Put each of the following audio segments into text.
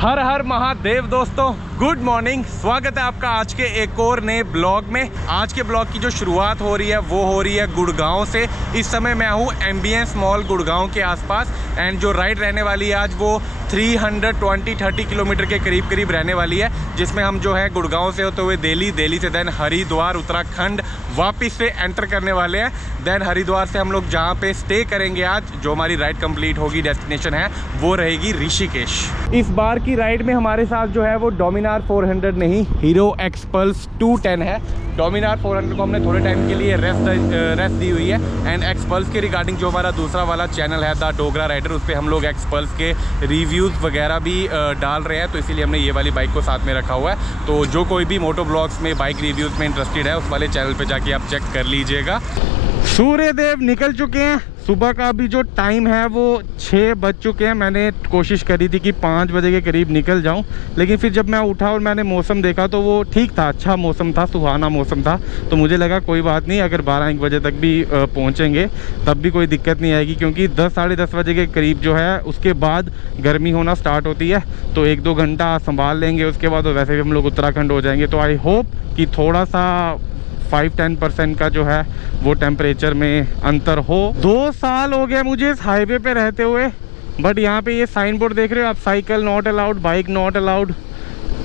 हर हर महादेव दोस्तों, good morning. स्वागत है आपका आज के एक और नए ब्लॉग में। आज के ब्लॉग की जो शुरुआत हो रही है वो हो रही है गुड़गांव से। इस समय मैं हूँ एम्बियंस मॉल गुड़गांव के आसपास एंड जो राइड रहने वाली है आज वो 330 किलोमीटर के करीब रहने वाली है, जिसमें हम जो है गुड़गांव से होते हुए दिल्ली से देन हरिद्वार उत्तराखंड वापस से एंटर करने वाले हैं। देन हरिद्वार से हम लोग जहाँ पे स्टे करेंगे आज, जो हमारी राइड कंप्लीट होगी, डेस्टिनेशन है वो रहेगी ऋषिकेश। इस बार की राइड में हमारे साथ जो है वो डोमिनार 400 नहीं, हीरो एक्सपल्स 210 है। डोमिनार 400 को हमने थोड़े टाइम के लिए रेस्ट दी हुई है एंड एक्सपल्स के रिगार्डिंग जो हमारा दूसरा वाला चैनल है द डोगरा राइडर, उस पर हम लोग एक्सपल्स के रिव्यूज़ वगैरह भी डाल रहे हैं, तो इसीलिए हमने ये वाली बाइक को साथ में रखा हुआ है। तो जो कोई भी मोटो ब्लॉग्स में बाइक रिव्यूज़ में इंटरेस्टेड है उस वाले चैनल पर जाके आप चेक कर लीजिएगा। सूर्यदेव निकल चुके हैं। सुबह का अभी जो टाइम है वो 6 बज चुके हैं। मैंने कोशिश करी थी कि 5 बजे के करीब निकल जाऊं, लेकिन फिर जब मैं उठा और मैंने मौसम देखा तो वो ठीक था, अच्छा मौसम था, सुहाना मौसम था। तो मुझे लगा कोई बात नहीं, अगर 12-1 बजे तक भी पहुंचेंगे तब भी कोई दिक्कत नहीं आएगी, क्योंकि 10-10:30 बजे के करीब जो है उसके बाद गर्मी होना स्टार्ट होती है। तो 1-2 घंटा संभाल लेंगे, उसके बाद तो वैसे भी हम लोग उत्तराखंड हो जाएंगे। तो आई होप कि थोड़ा सा 5-10% का जो है वो टेम्परेचर में अंतर हो। 2 साल हो गया मुझे इस हाईवे पे रहते हुए, बट यहाँ पे ये साइन बोर्ड देख रहे हो आप, cycle not allowed, bike not allowed,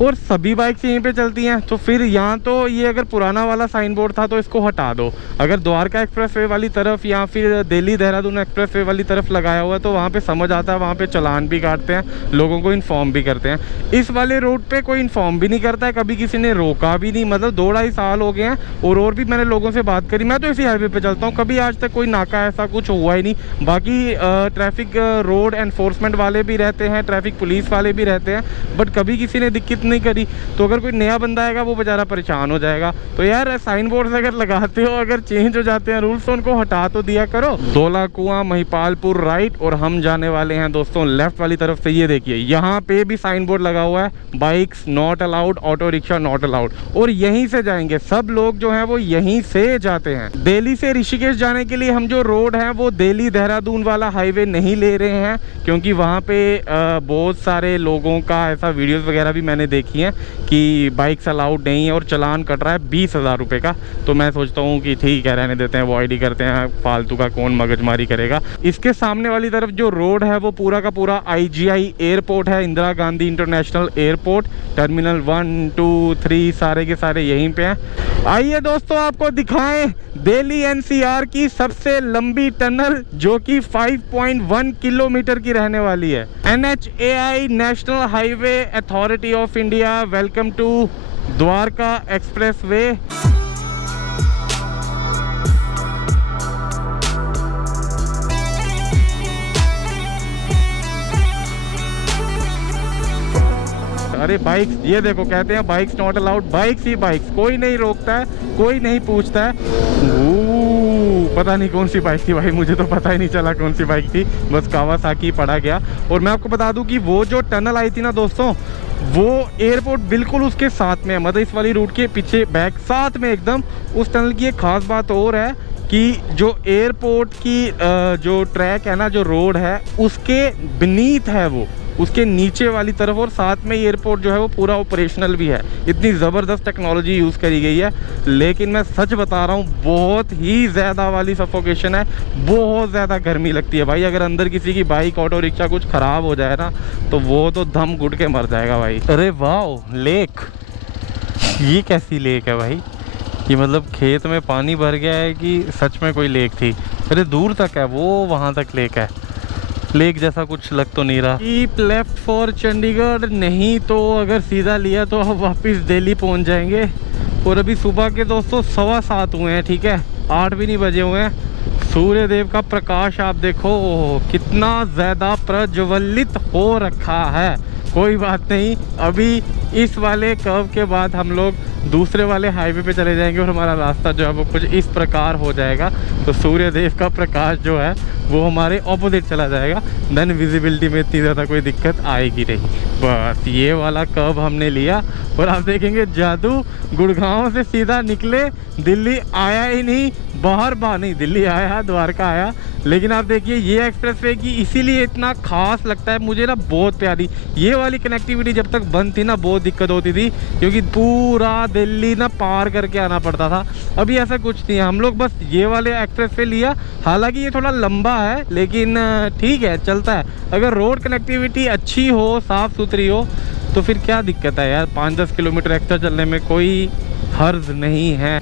और सभी बाइक्स यहीं पे चलती हैं। तो फिर यहाँ तो ये अगर पुराना वाला साइन बोर्ड था तो इसको हटा दो। अगर द्वारका एक्सप्रेसवे वाली तरफ या फिर दिल्ली देहरादून एक्सप्रेसवे वाली तरफ लगाया हुआ है तो वहाँ पे समझ आता है, वहाँ पे चालान भी काटते हैं, लोगों को इन्फॉर्म भी करते हैं। इस वाले रोड पे कोई इन्फॉर्म भी नहीं करता है, कभी किसी ने रोका भी नहीं। मतलब 2-2.5 साल हो गए हैं और भी मैंने लोगों से बात करी। मैं तो इसी हाईवे पे चलता हूँ, कभी आज तक कोई नाका ऐसा कुछ हुआ ही नहीं। बाकी ट्रैफिक रोड एनफोर्समेंट वाले भी रहते हैं, ट्रैफिक पुलिस वाले भी रहते हैं, बट कभी किसी ने दिक्कत नहीं करी। तो अगर कोई नया बंदा आएगा वो बेचारा परेशान हो जाएगा। तो यार साइन बोर्ड अगर लगाते हो, अगर चेंज हो जाते हैं रूल्स तो उनको हटा तो दिया करो। धोला कुआं महिपालपुर राइट, और हम जाने वाले हैं दोस्तों लेफ्ट वाली तरफ से। ये देखिए यहाँ पे भी साइन बोर्ड लगा हुआ है, bikes not allowed, auto rickshaw not allowed, और यहीं से जाएंगे सब लोग जो है वो यहीं से जाते हैं। दिल्ली से ऋषिकेश जाने के लिए हम जो रोड है वो दिल्ली देहरादून वाला हाईवे नहीं ले रहे हैं, क्योंकि वहाँ पे बहुत सारे लोगों का ऐसा वीडियोस वगैरह भी मैंने देखी है कि बाइक्स अलाउड नहीं है और चालान कट रहा है 20,000 रुपये का। तो मैं सोचता हूँ कि ठीक है, रहने देते हैं, अवॉइड ही करते हैं, फालतू का कौन मगजमारी करेगा। इसके सामने वाली तरफ जो रोड है वो पूरा का पूरा IGI एयरपोर्ट है, Indira Gandhi international airport. Terminal 1, 2, 3 सारे के सारे यहीं पे हैं। आइए दोस्तों आपको दिखाएं दिल्ली NCR की सबसे लंबी टनल, जो कि 5.1 किलोमीटर की रहने वाली है। NHAI national highway authority of India, welcome to Dwarka expressway. अरे बाइक्स, ये देखो कहते हैं बाइक्स नॉट अलाउड, बाइक्स ही बाइक्स, कोई नहीं रोकता है, कोई नहीं पूछता है। पता नहीं कौन सी बाइक थी भाई, मुझे तो पता ही नहीं चला कौन सी बाइक थी, बस कावासाकी पड़ा गया। और मैं आपको बता दूं कि वो जो टनल आई थी ना दोस्तों, वो एयरपोर्ट बिल्कुल उसके साथ में है, मतलब इस वाली रूट के पीछे बैक साथ में एकदम। उस टनल की एक खास बात और है कि जो एयरपोर्ट की जो ट्रैक है ना, जो रोड है उसके बीनीथ है, वो उसके नीचे वाली तरफ, और साथ में एयरपोर्ट जो है वो पूरा ऑपरेशनल भी है। इतनी ज़बरदस्त टेक्नोलॉजी यूज़ करी गई है। लेकिन मैं सच बता रहा हूँ, बहुत ही ज़्यादा वाली सफोकेशन है, बहुत ज़्यादा गर्मी लगती है भाई। अगर अंदर किसी की बाइक ऑटो रिक्शा कुछ ख़राब हो जाए ना तो वो तो दम घुट के मर जाएगा भाई। अरे वाह, लेक, ये कैसी लेक है भाई? ये मतलब खेत में पानी भर गया है कि सच में कोई लेक थी? अरे दूर तक है वो, वहाँ तक लेक है। लेक जैसा कुछ लग तो नहीं रहा। कीप लेफ्ट फॉर चंडीगढ़, नहीं तो अगर सीधा लिया तो अब वापस दिल्ली पहुंच जाएंगे। और अभी सुबह के दोस्तों 7:15 हुए हैं, ठीक है, 8 भी नहीं बजे हुए हैं। सूर्यदेव का प्रकाश आप देखो कितना ज़्यादा प्रज्वलित हो रखा है। कोई बात नहीं, अभी इस वाले कर्व के बाद हम लोग दूसरे वाले हाईवे पे चले जाएंगे और हमारा रास्ता जो है वो कुछ इस प्रकार हो जाएगा। तो सूर्य देव का प्रकाश जो है वो हमारे ऑपोजिट चला जाएगा, देन विजिबिलिटी में इतनी ज़्यादा कोई दिक्कत आएगी नहीं। बस ये वाला कर्व हमने लिया और आप देखेंगे जादू, गुड़गांव से सीधा निकले, दिल्ली आया ही नहीं, बाहर नहीं, दिल्ली आया, द्वारका आया, लेकिन आप देखिए ये एक्सप्रेसवे की इसीलिए इतना खास लगता है मुझे ना, बहुत प्यारी। ये वाली कनेक्टिविटी जब तक बंद थी ना बहुत दिक्कत होती थी, क्योंकि पूरा दिल्ली ना पार करके आना पड़ता था। अभी ऐसा कुछ नहीं है, हम लोग बस ये वाले एक्सप्रेसवे लिया, हालांकि ये थोड़ा लंबा है लेकिन ठीक है, चलता है। अगर रोड कनेक्टिविटी अच्छी हो, साफ़ सुथरी हो, तो फिर क्या दिक्कत है यार, 5-10 किलोमीटर एक्स्ट्रा चलने में कोई हर्ज नहीं है।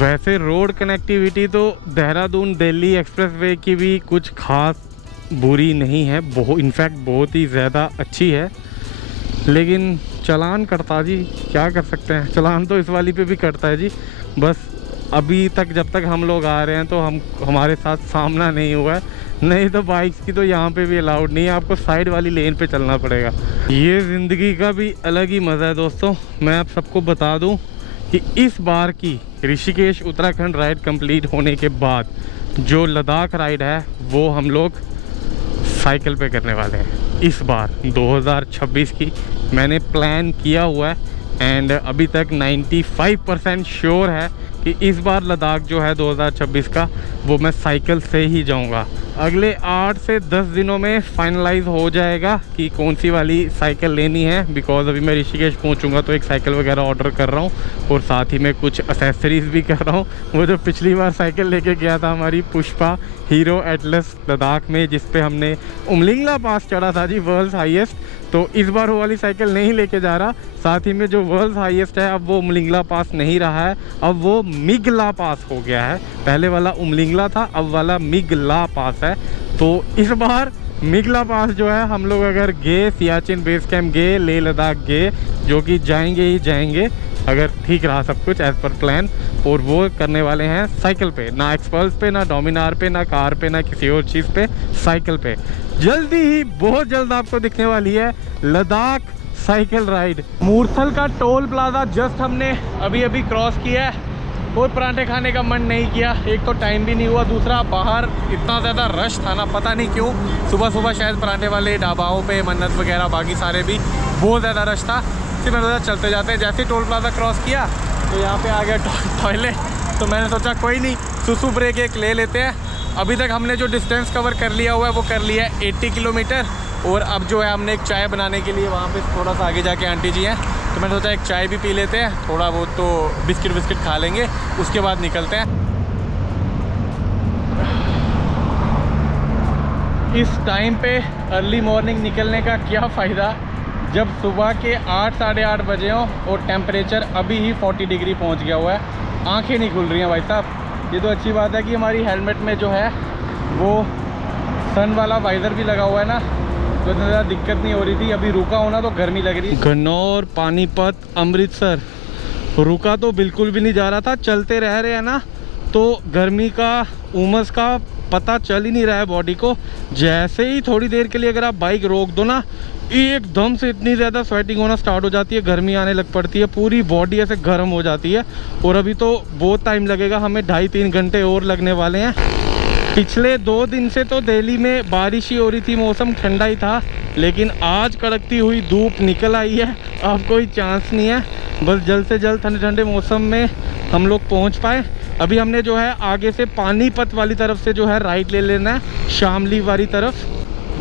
वैसे रोड कनेक्टिविटी तो देहरादून दिल्ली एक्सप्रेसवे की भी कुछ खास बुरी नहीं है, इनफैक्ट बहुत ही ज़्यादा अच्छी है, लेकिन चालान कटता जी, क्या कर सकते हैं, चालान तो इस वाली पे भी कटता है जी। बस अभी तक जब तक हम लोग आ रहे हैं तो हमारे साथ सामना नहीं हुआ है, नहीं तो बाइक्स की तो यहाँ पे भी अलाउड नहीं है, आपको साइड वाली लेन पे चलना पड़ेगा। ये ज़िंदगी का भी अलग ही मज़ा है दोस्तों। मैं आप सबको बता दूँ कि इस बार की ऋषिकेश उत्तराखंड राइड कंप्लीट होने के बाद जो लद्दाख राइड है वो हम लोग साइकिल पे करने वाले हैं। इस बार 2026 की मैंने प्लान किया हुआ है एंड अभी तक 95% श्योर है कि इस बार लद्दाख जो है 2026 का वो मैं साइकिल से ही जाऊंगा। अगले 8 से 10 दिनों में फाइनलाइज हो जाएगा कि कौन सी वाली साइकिल लेनी है, बिकॉज़ अभी मैं ऋषिकेश पहुंचूंगा तो एक साइकिल वगैरह ऑर्डर कर रहा हूं और साथ ही में कुछ एसेसरीज़ भी कर रहा हूं। वो जो पिछली बार साइकिल लेके गया था हमारी पुष्पा हीरो एटलस लद्दाख में, जिस पे हमने उमलिंगला पास चढ़ा था जी, वर्ल्ड हाईएस्ट, तो इस बार वो वाली साइकिल नहीं लेके जा रहा। साथ ही में जो वर्ल्ड हाईएस्ट है अब वो उमलिंगला पास नहीं रहा है, अब वो मिगला पास हो गया है। पहले वाला उमलिंगला था, अब वाला मिगला पास है। तो इस बार मिगला पास जो है हम लोग अगर गए, सियाचिन बेस कैंप गए, लेह लद्दाख गए, जो कि जाएंगे ही जाएंगे अगर ठीक रहा सब कुछ एज़ पर प्लान, और वो करने वाले हैं साइकिल पे, ना एक्सपल्स पे, ना डोमिनार पे, ना कार पे, ना किसी और चीज़ पे, साइकिल पे। जल्दी ही, बहुत जल्द आपको दिखने वाली है लद्दाख साइकिल राइड। मूर्थल का टोल प्लाजा जस्ट हमने अभी अभी क्रॉस किया है और पराठे खाने का मन नहीं किया। एक तो टाइम भी नहीं हुआ, दूसरा बाहर इतना ज़्यादा रश था ना, पता नहीं क्यों। सुबह सुबह शायद पराठे वाले ढाबाओं पे, मन्नत वगैरह बाकी सारे भी बहुत ज़्यादा रश था। फिर मैंने सोचा चलते जाते हैं। जैसे ही टोल प्लाजा क्रॉस किया तो यहाँ पे आ गया टॉयलेट, तो मैंने सोचा कोई नहीं, सुसु ब्रेक एक ले लेते हैं। अभी तक हमने जो डिस्टेंस कवर कर लिया हुआ है वो कर लिया है 80 किलोमीटर, और अब जो है हमने एक चाय बनाने के लिए वहाँ पे थोड़ा सा आगे जाके आंटी जी हैं, तो मैंने सोचा एक चाय भी पी लेते हैं, थोड़ा बहुत तो बिस्किट खा लेंगे, उसके बाद निकलते हैं। इस टाइम पे अर्ली मॉर्निंग निकलने का क्या फ़ायदा जब सुबह के 8 साढ़े 8 बजे हों और टेम्परेचर अभी ही 40 डिग्री पहुँच गया हुआ है। आँखें नहीं खुल रही हैं भाई साहब। ये तो अच्छी बात है कि हमारी हेलमेट में जो है वो सन वाला वाइज़र भी लगा हुआ है ना, तो इतना ज़्यादा दिक्कत नहीं हो रही थी। अभी रुका होना तो गर्मी लग रही। गन्नौर, पानीपत, अमृतसर रुका तो बिल्कुल भी नहीं जा रहा था। चलते रह रहे हैं ना तो गर्मी का, उमस का पता चल ही नहीं रहा है बॉडी को। जैसे ही थोड़ी देर के लिए अगर आप बाइक रोक दो ना, एकदम से इतनी ज़्यादा स्वेटिंग होना स्टार्ट हो जाती है, गर्मी आने लग पड़ती है, पूरी बॉडी ऐसे गर्म हो जाती है। और अभी तो बहुत टाइम लगेगा, हमें 2.5-3 घंटे और लगने वाले हैं। पिछले 2 दिन से तो दिल्ली में बारिश ही हो रही थी, मौसम ठंडा ही था, लेकिन आज कड़कती हुई धूप निकल आई है। अब कोई चांस नहीं है, बस जल्द से जल्द ठंडे ठंडे मौसम में हम लोग पहुंच पाए। अभी हमने जो है आगे से पानीपत वाली तरफ से जो है राइट ले लेना है, शामली वाली तरफ।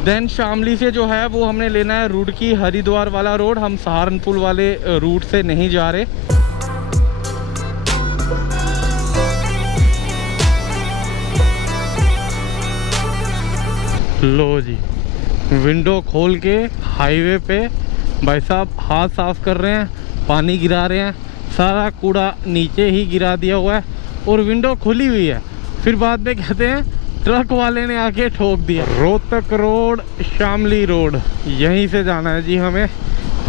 देन शामली से जो है वो हमने लेना है रुड़की हरिद्वार वाला रोड। हम सहारनपुर वाले रूट से नहीं जा रहे। लो जी, विंडो खोल के हाईवे पे भाई साहब हाथ साफ कर रहे हैं, पानी गिरा रहे हैं, सारा कूड़ा नीचे ही गिरा दिया हुआ है और विंडो खुली हुई है। फिर बाद में कहते हैं ट्रक वाले ने आके ठोक दिया। रोहतक रोड, शामली रोड, यहीं से जाना है जी हमें।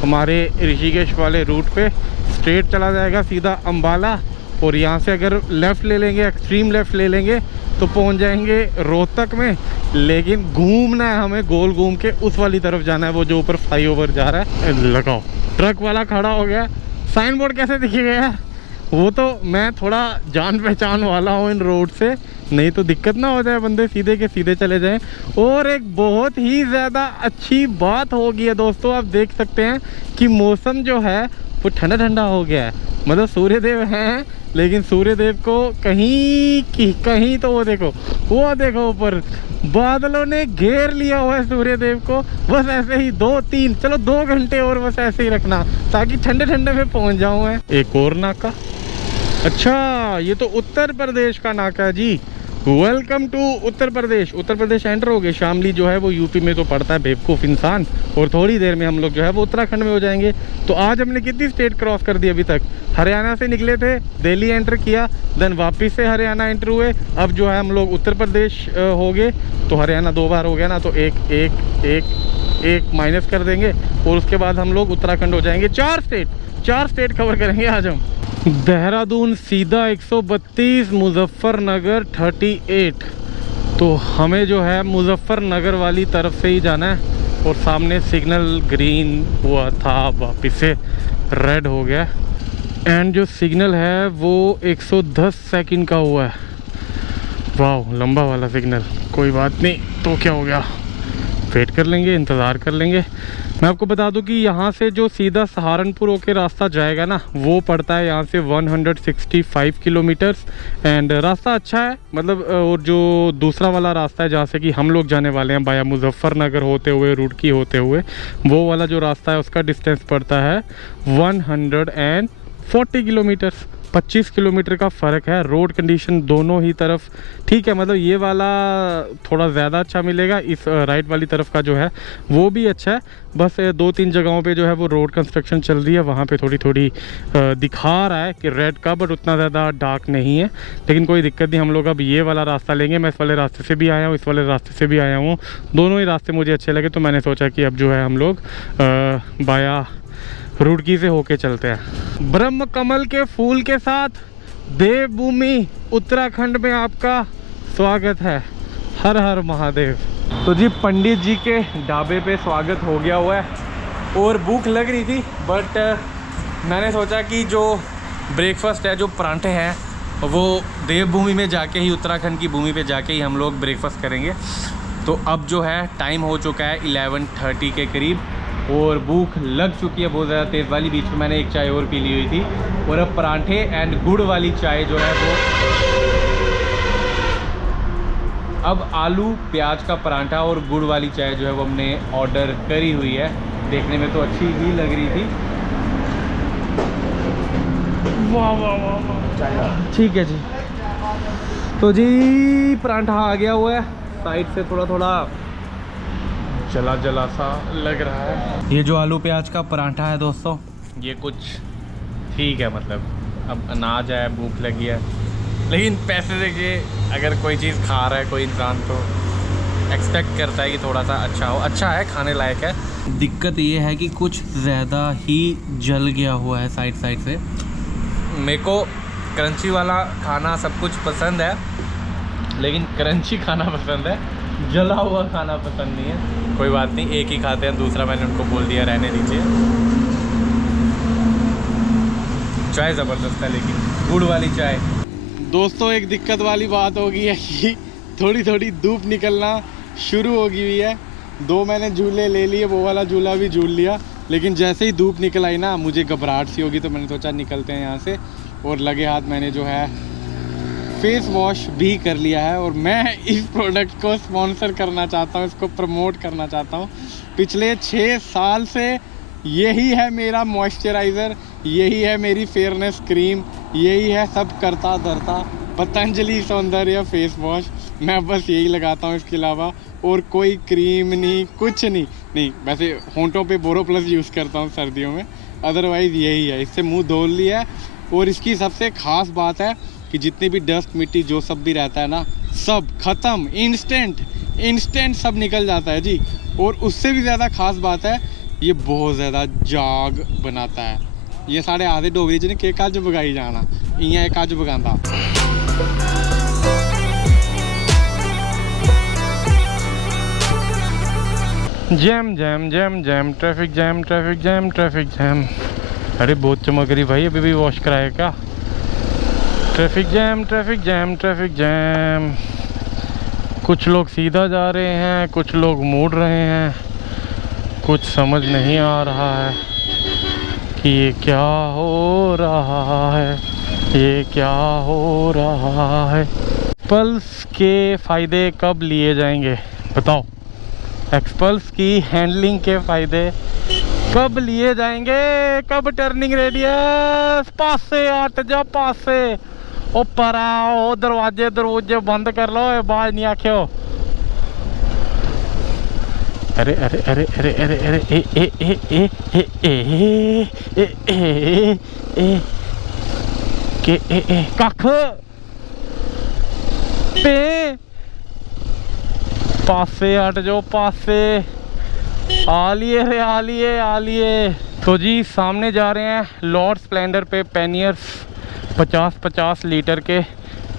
हमारे ऋषिकेश वाले रूट पे स्ट्रेट चला जाएगा सीधा अंबाला, और यहाँ से अगर लेफ़्ट ले लेंगे, एक्सट्रीम लेफ़्ट ले लेंगे तो पहुँच जाएंगे रोहतक में। लेकिन घूमना है हमें, गोल घूम के उस वाली तरफ जाना है, वो जो ऊपर फ्लाईओवर जा रहा है। लगाओ, ट्रक वाला खड़ा हो गया। साइन बोर्ड कैसे दिखेगा यार, वो तो मैं थोड़ा जान पहचान वाला हूँ इन रोड से, नहीं तो दिक्कत ना हो जाए, बंदे सीधे के सीधे चले जाएं। और एक बहुत ही ज़्यादा अच्छी बात हो गई है दोस्तों, आप देख सकते हैं कि मौसम जो है वो ठंडा ठंडा हो गया है। मतलब सूर्यदेव हैं, लेकिन सूर्यदेव को कहीं तो वो देखो ऊपर बादलों ने घेर लिया हुआ है सूर्यदेव को। बस ऐसे ही 2-3 चलो 2 घंटे और बस ऐसे ही रखना, ताकि ठंडे ठंडे में पहुंच जाऊं मैं। एक और नाका, अच्छा ये तो उत्तर प्रदेश का नाका है जी। Welcome to Uttar Pradesh. Uttar Pradesh enter हो गए। शामली जो है वो यूपी में तो पड़ता है बेवकूफ़ इंसान, और थोड़ी देर में हम लोग जो है वो उत्तराखंड में हो जाएंगे। तो आज हमने कितनी स्टेट क्रॉस कर दी अभी तक? हरियाणा से निकले थे, दिल्ली एंटर किया, देन वापस से हरियाणा एंटर हुए, अब जो है हम लोग उत्तर प्रदेश हो गए। तो हरियाणा 2 बार हो गया ना, तो एक माइनस कर देंगे और उसके बाद हम लोग उत्तराखंड हो जाएंगे। 4 स्टेट कवर करेंगे आज हम। देहरादून सीधा 132, मुजफ्फरनगर 38। तो हमें जो है मुजफ्फरनगर वाली तरफ से ही जाना है। और सामने सिग्नल ग्रीन हुआ था, वापस से रेड हो गया, एंड जो सिग्नल है वो 110 सेकंड का हुआ है। वाह, लंबा वाला सिग्नल। कोई बात नहीं, तो क्या हो गया, वेट कर लेंगे, इंतज़ार कर लेंगे। मैं आपको बता दूं कि यहाँ से जो सीधा सहारनपुर होके रास्ता जाएगा ना, वो पड़ता है यहाँ से 165 किलोमीटर्स। एंड रास्ता अच्छा है, मतलब। और जो दूसरा वाला रास्ता है जहाँ से कि हम लोग जाने वाले हैं बाया मुजफ्फरनगर होते हुए, रुड़की होते हुए, वो वाला जो रास्ता है उसका डिस्टेंस पड़ता है 140 किलोमीटर्स। 25 किलोमीटर का फ़र्क है। रोड कंडीशन दोनों ही तरफ ठीक है, मतलब ये वाला थोड़ा ज़्यादा अच्छा मिलेगा, इस राइट वाली तरफ का जो है वो भी अच्छा है। बस 2-3 जगहों पे जो है वो रोड कंस्ट्रक्शन चल रही है, वहाँ पे थोड़ी दिखा रहा है कि रेड का, बट उतना ज़्यादा डार्क नहीं है। लेकिन कोई दिक्कत नहीं, हम लोग अब ये वाला रास्ता लेंगे। मैं इस वाले रास्ते से भी आया हूँ, इस वाले रास्ते से भी आया हूँ, दोनों ही रास्ते मुझे अच्छे लगे। तो मैंने सोचा कि अब जो है हम लोग बाया रुड़की से होके चलते हैं। ब्रह्म कमल के फूल के साथ देवभूमि उत्तराखंड में आपका स्वागत है। हर हर महादेव। तो जी पंडित जी के ढाबे पे स्वागत हो गया हुआ है, और भूख लग रही थी, बट मैंने सोचा कि जो ब्रेकफास्ट है, जो परांठे हैं, वो देवभूमि में जाके ही, उत्तराखंड की भूमि पे जाके ही हम लोग ब्रेकफास्ट करेंगे। तो अब जो है टाइम हो चुका है 11:30 के करीब, और भूख लग चुकी है बहुत ज़्यादा तेज़ वाली। बीच में मैंने एक चाय और पी ली हुई थी, और अब परांठे एंड गुड़ वाली चाय जो है वो, अब आलू प्याज का परांठा और गुड़ वाली चाय जो है वो हमने ऑर्डर करी हुई है। देखने में तो अच्छी ही लग रही थी। वाह वाह वाह वाह, ठीक है जी। तो जी परांठा आ गया हुआ है, साइड से थोड़ा जला सा लग रहा है। ये जो आलू प्याज का परांठा है दोस्तों, ये कुछ ठीक है, मतलब अब अनाज है, भूख लगी है, लेकिन पैसे देखिए, अगर कोई चीज़ खा रहा है कोई इंसान तो एक्सपेक्ट करता है कि थोड़ा सा अच्छा हो। अच्छा है, खाने लायक है। दिक्कत ये है कि कुछ ज़्यादा ही जल गया हुआ है साइड से। मेरे को क्रंची वाला खाना सब कुछ पसंद है, लेकिन क्रंची खाना पसंद है, जला हुआ खाना पसंद नहीं है। कोई बात नहीं, एक ही खाते हैं, दूसरा मैंने उनको बोल दिया रहने दीजिए। चाय ज़बरदस्त है, लेकिन गुड़ वाली चाय। दोस्तों एक दिक्कत वाली बात हो गई है कि थोड़ी धूप निकलना शुरू हो गई हुई है। 2 मैंने झूले ले लिए, वो वाला झूला भी झूल लिया, लेकिन जैसे ही धूप निकल आई ना, मुझे घबराहट सी होगी, तो मैंने सोचा निकलते हैं यहाँ से। और लगे हाथ मैंने जो है फेस वॉश भी कर लिया है, और मैं इस प्रोडक्ट को स्पॉन्सर करना चाहता हूँ, इसको प्रमोट करना चाहता हूँ। पिछले 6 साल से यही है मेरा मॉइस्चराइज़र, यही है मेरी फेयरनेस क्रीम, यही है सब करता धरता पतंजलि सौंदर्य फेस वॉश। मैं बस यही लगाता हूँ, इसके अलावा और कोई क्रीम नहीं, कुछ नहीं। वैसे होंठों पे बोरोप्लस यूज़ करता हूँ सर्दियों में, अदरवाइज़ यही है। इससे मुंह धो लिया है। और इसकी सबसे ख़ास बात है कि जितनी भी डस्ट मिट्टी जो सब भी रहता है ना, सब ख़त्म, इंस्टेंट सब निकल जाता है जी। और उससे भी ज़्यादा ख़ास बात है, ये बहुत ज़्यादा जाग बनाता है। ये साढ़े आधे डोगरी च के कज बगाई जाना, इयां एक कज बगांदा। Jam traffic jam. अरे बहुत चमक रही भाई, अभी भी वॉश कराया क्या? Traffic jam, traffic jam, traffic jam. कुछ लोग सीधा जा रहे हैं, कुछ लोग मुड़ रहे हैं। कुछ समझ नहीं आ रहा है कि ये क्या हो रहा है, ये क्या हो रहा है। एक्सपल्स के फ़ायदे कब लिए जाएंगे बताओ? एक्सपल्स की हैंडलिंग के फ़ायदे कब लिए जाएंगे? कब टर्निंग रेडियस? पास से हट जा, पास से। ओ पर आओ, दरवाजे बंद कर लो, बाज नहीं आख्यो। अरे अरे अरे अरे अरे अरे ए ए ए ए ए ए ए ए ए के ए ए कख पे पासे हट जाओ, पासे। आलिए रे, आलिए आलिए। तो जी सामने जा रहे हैं लॉर्ड स्प्लेंडर पे पैनियर्स 50-50 लीटर के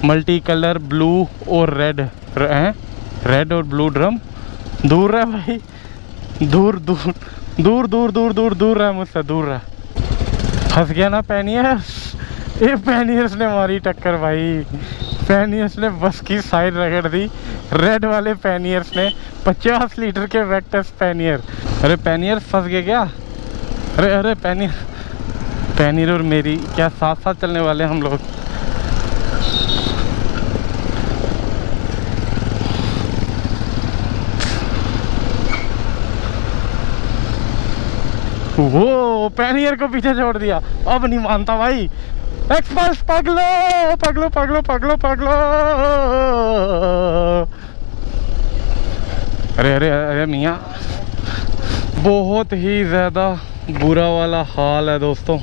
मल्टी कलर ब्लू और रेड हैं। रेड और ब्लू ड्रम दूर है भाई, दूर दूर दूर दूर दूर दूर दूर है मुझसे, दूर है। फंस गया ना पैनियर्स। ये पैनियर्स ने मारी टक्कर भाई, पैनियर्स ने बस की साइड रगड़ दी। रेड वाले पैनियर्स ने 50 लीटर के वेक्टस पैनियर। अरे पैनियर्स फंस गए क्या? अरे अरे पैनियर और मेरी क्या साथ साथ चलने वाले हम लोग? वो पैनियर को पीछे छोड़ दिया, अब नहीं मानता भाई। एक्सप्रेस पगलो पगलो पगलो पगलो पगलो। अरे अरे अरे मियाँ, बहुत ही ज़्यादा बुरा वाला हाल है दोस्तों।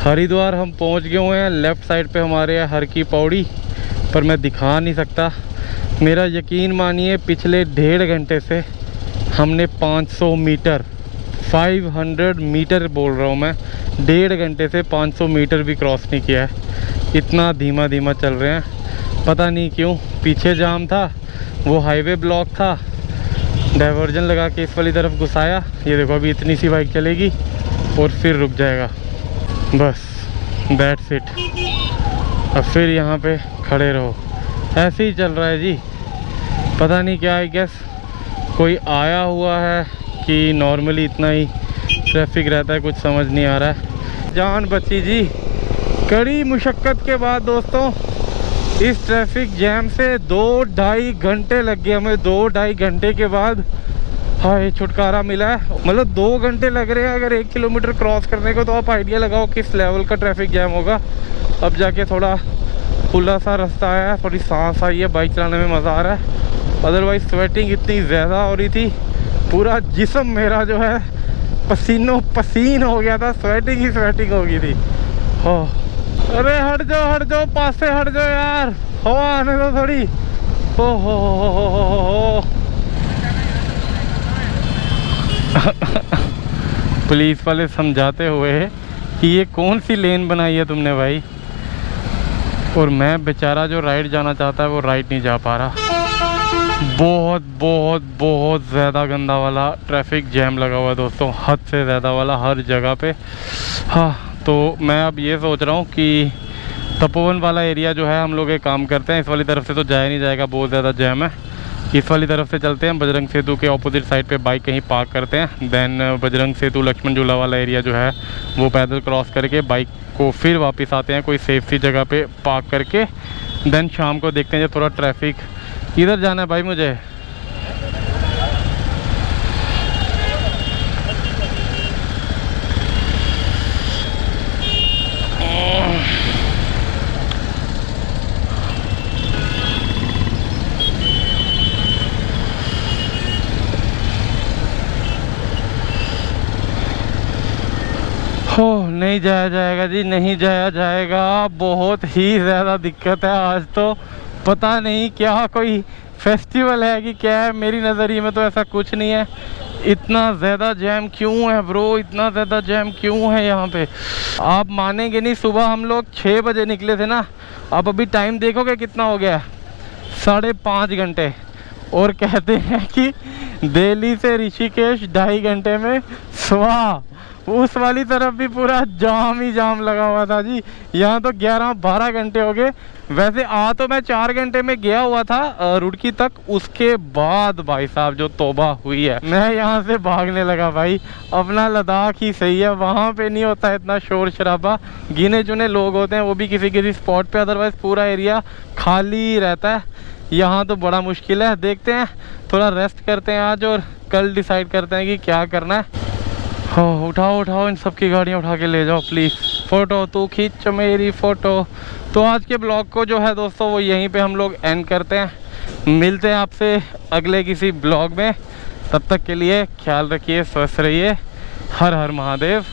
हरिद्वार हम पहुंच गए हुए हैं। लेफ़्ट साइड पे हमारे है हर की पौड़ी, पर मैं दिखा नहीं सकता। मेरा यकीन मानिए पिछले 1.5 घंटे से हमने 500 मीटर 500 मीटर बोल रहा हूँ मैं, 1.5 घंटे से 500 मीटर भी क्रॉस नहीं किया है। इतना धीमा धीमा चल रहे हैं, पता नहीं क्यों। पीछे जाम था, वो हाईवे ब्लॉक था, डाइवर्जन लगा के इस वाली तरफ घुसाया। ये देखो अभी इतनी सी बाइक चलेगी और फिर रुक जाएगा, बस दैट्स इट। अब फिर यहाँ पे खड़े रहो, ऐसे ही चल रहा है जी। पता नहीं क्या, आई गेस कोई आया हुआ है कि नॉर्मली इतना ही ट्रैफिक रहता है, कुछ समझ नहीं आ रहा है। जान बची जी, कड़ी मुशक्क़त के बाद दोस्तों। इस ट्रैफिक जैम से 2-2.5 घंटे लग गए हमें। 2-2.5 घंटे के बाद हाय छुटकारा मिला है। मतलब 2 घंटे लग रहे हैं अगर 1 किलोमीटर क्रॉस करने को, तो आप आइडिया लगाओ किस लेवल का ट्रैफिक जैम होगा। अब जाके थोड़ा खुला सा रास्ता आया है, थोड़ी सांस आई है, बाइक चलाने में मज़ा आ रहा है। अदरवाइज़ स्वेटिंग इतनी ज़्यादा हो रही थी, पूरा जिस्म मेरा जो है पसीनो पसीन हो गया था, स्वेटिंग ही स्वेटिंग हो गई थी। हो अरे हट जाओ पास से हट जाओ यार, हवा आने दो थोड़ी। हो पुलिस वाले समझाते हुए कि ये कौन सी लेन बनाई है तुमने भाई, और मैं बेचारा जो राइड जाना चाहता है वो राइड नहीं जा पा रहा। बहुत बहुत बहुत ज़्यादा गंदा वाला ट्रैफिक जैम लगा हुआ है दोस्तों, हद से ज़्यादा वाला हर जगह पे। हाँ, तो मैं अब ये सोच रहा हूँ कि तपोवन वाला एरिया जो है, हम लोग एक काम करते हैं, इस वाली तरफ से तो जाया नहीं जाएगा, बहुत ज़्यादा जैम है। इस वाली तरफ से चलते हैं, बजरंग सेतु के ऑपोजिट साइड पे बाइक कहीं पार्क करते हैं। देन बजरंग सेतु लक्ष्मण झूला वाला एरिया जो है वो पैदल क्रॉस करके बाइक को फिर वापस आते हैं कोई सेफ सी जगह पे पार्क करके। देन शाम को देखते हैं जब थोड़ा ट्रैफिक। इधर जाना है भाई मुझे। हो नहीं जाया जाएगा जी, नहीं जाया जाएगा। बहुत ही ज़्यादा दिक्कत है आज तो। पता नहीं क्या कोई फेस्टिवल है कि क्या है, मेरी नज़रिए में तो ऐसा कुछ नहीं है। इतना ज़्यादा जैम क्यों है ब्रो, इतना ज़्यादा जैम क्यों है यहाँ पे? आप मानेंगे नहीं, सुबह हम लोग 6 बजे निकले थे ना, अब अभी टाइम देखोगे कितना हो गया, 5.5 घंटे। और कहते हैं कि दिल्ली से ऋषिकेश 2.5 घंटे में स्वाहा। उस वाली तरफ भी पूरा जाम ही जाम लगा हुआ था जी। यहाँ तो 11-12 घंटे हो गए। वैसे आ तो मैं 4 घंटे में गया हुआ था रुड़की तक, उसके बाद भाई साहब जो तौबा हुई है, मैं यहाँ से भागने लगा भाई। अपना लद्दाख ही सही है, वहाँ पे नहीं होता इतना शोर शराबा, गिने चुने लोग होते हैं वो भी किसी किसी स्पॉट पे, अदरवाइज पूरा एरिया खाली रहता है। यहाँ तो बड़ा मुश्किल है। देखते हैं, थोड़ा रेस्ट करते हैं आज और कल डिसाइड करते हैं कि क्या करना है। हो उठाओ उठाओ, इन सब की गाड़ियाँ उठा के ले जाओ प्लीज़। फ़ोटो तू खींच मेरी फ़ोटो। तो आज के ब्लॉग को जो है दोस्तों वो यहीं पे हम लोग एंड करते हैं। मिलते हैं आपसे अगले किसी ब्लॉग में। तब तक के लिए ख्याल रखिए, स्वस्थ रहिए। हर हर महादेव।